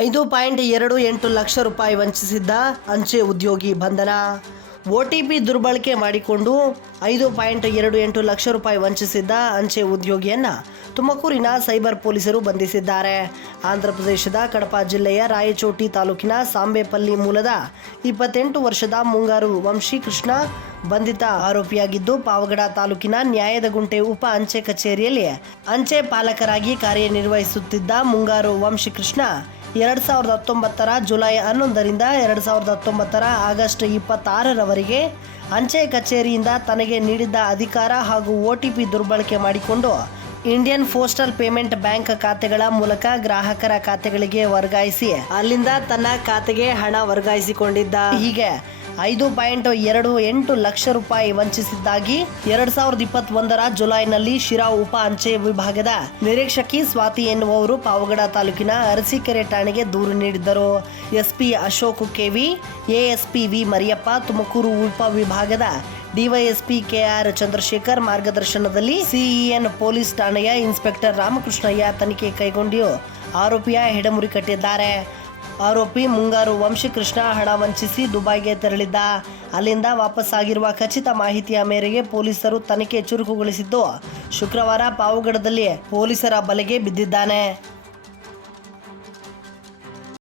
ಐದು ಪಾಯಿಂಟ್ ಎರಡು ಎಂಟು ಲಕ್ಷ ರೂಪಾಯಿ ವಂಚಿಸಿದ್ದ ಅಂಚೆ ಉದ್ಯೋಗಿ ಬಂಧನ. ಒಟಿಪಿ ದುರ್ಬಳಕೆ ಮಾಡಿಕೊಂಡು ಐದು ಪಾಯಿಂಟ್ ಎರಡು ಎಂಟು ಲಕ್ಷ ರೂಪಾಯಿ ವಂಚಿಸಿದ್ದ ಅಂಚೆ ಉದ್ಯೋಗಿಯನ್ನ ತುಮಕೂರಿನ ಸೈಬರ್ ಪೊಲೀಸರು ಬಂಧಿಸಿದ್ದಾರೆ. ಆಂಧ್ರಪ್ರದೇಶದ ಕಡಪ ಜಿಲ್ಲೆಯ ರಾಯಚೋಟಿ ತಾಲೂಕಿನ ಸಾಂಬೇಪಲ್ಲಿ ಮೂಲದ ಇಪ್ಪತ್ತೆಂಟು ವರ್ಷದ ಮುಂಗಾರು ವಂಶಿ ಕೃಷ್ಣ ಬಂಧಿತ ಆರೋಪಿಯಾಗಿದ್ದು ಪಾವಗಡ ತಾಲೂಕಿನ ನ್ಯಾಯದ ಗುಂಟೆ ಉಪ ಅಂಚೆ ಕಚೇರಿಯಲ್ಲಿ ಅಂಚೆ ಪಾಲಕರಾಗಿ ಕಾರ್ಯನಿರ್ವಹಿಸುತ್ತಿದ್ದ ಮುಂಗಾರು ವಂಶಿ ಕೃಷ್ಣ ಎರಡ್ ಸಾವಿರದ ಹತ್ತೊಂಬತ್ತರ ಜುಲೈ ಹನ್ನೊಂದರಿಂದ ಎರಡು ಸಾವಿರದ ಹತ್ತೊಂಬತ್ತರ ಆಗಸ್ಟ್ ಇಪ್ಪತ್ತಾರರವರೆಗೆ ಅಂಚೆ ಕಚೇರಿಯಿಂದ ತನಗೆ ನೀಡಿದ್ದ ಅಧಿಕಾರ ಹಾಗೂ ಒ ಟಿ ಪಿ ದುರ್ಬಳಕೆ ಮಾಡಿಕೊಂಡು ಇಂಡಿಯನ್ ಪೋಸ್ಟಲ್ ಪೇಮೆಂಟ್ ಬ್ಯಾಂಕ್ ಖಾತೆಗಳ ಮೂಲಕ ಗ್ರಾಹಕರ ಖಾತೆಗಳಿಗೆ ವರ್ಗಾಯಿಸಿ ಅಲ್ಲಿಂದ ತನ್ನ ಖಾತೆಗೆ ಹಣ ವರ್ಗಾಯಿಸಿಕೊಂಡಿದ್ದ. ಹೀಗೆ ಐದು ಪಾಯಿಂಟ್ ಎರಡು ಎಂಟು ಲಕ್ಷ ರೂಪಾಯಿ ವಂಚಿಸಿದ್ದಾಗಿ ಎರಡ್ ಸಾವಿರದ ಇಪ್ಪತ್ತೊಂದರ ಜುಲೈನಲ್ಲಿ ಶಿರಾ ಉಪ ಅಂಚೆ ವಿಭಾಗದ ನಿರೀಕ್ಷಕಿ ಸ್ವಾತಿ ಎನ್ನುವವರು ಪಾವಗಡ ತಾಲೂಕಿನ ಅರಸೀಕೆರೆ ಠಾಣೆಗೆ ದೂರು ನೀಡಿದ್ದರು. SP Ashok KV, ASP V Mariyappa, Tumakuru ಉಪ ವಿಭಾಗದ ಡಿವೈಎಸ್ಪಿ ಕೆಆರ್ ಚಂದ್ರಶೇಖರ್ ಮಾರ್ಗದರ್ಶನದಲ್ಲಿ ಸಿಇಎನ್ ಪೊಲೀಸ್ ಠಾಣೆಯ ಇನ್ಸ್ಪೆಕ್ಟರ್ ರಾಮಕೃಷ್ಣಯ್ಯ ತನಿಖೆ ಕೈಗೊಂಡು ಆರೋಪಿಯ ಹೆಡಮುರಿ ಕಟ್ಟಿದ್ದಾರೆ. ಆರೋಪಿ ಮುಂಗಾರು ವಂಶಕೃಷ್ಣ ಹಣ ವಂಚಿಸಿ ದುಬೈಗೆ ತೆರಳಿದ್ದ. ಅಲ್ಲಿಂದ ವಾಪಸ್ಸಾಗಿರುವ ಖಚಿತ ಮಾಹಿತಿಯ ಮೇರೆಗೆ ಪೊಲೀಸರು ತನಿಖೆ ಚುರುಕುಗೊಳಿಸಿದ್ದು. ಶುಕ್ರವಾರ ಪಾವಗಡದಲ್ಲಿ ಪೊಲೀಸರ ಬಲೆಗೆ ಬಿದ್ದಿದ್ದಾನೆ.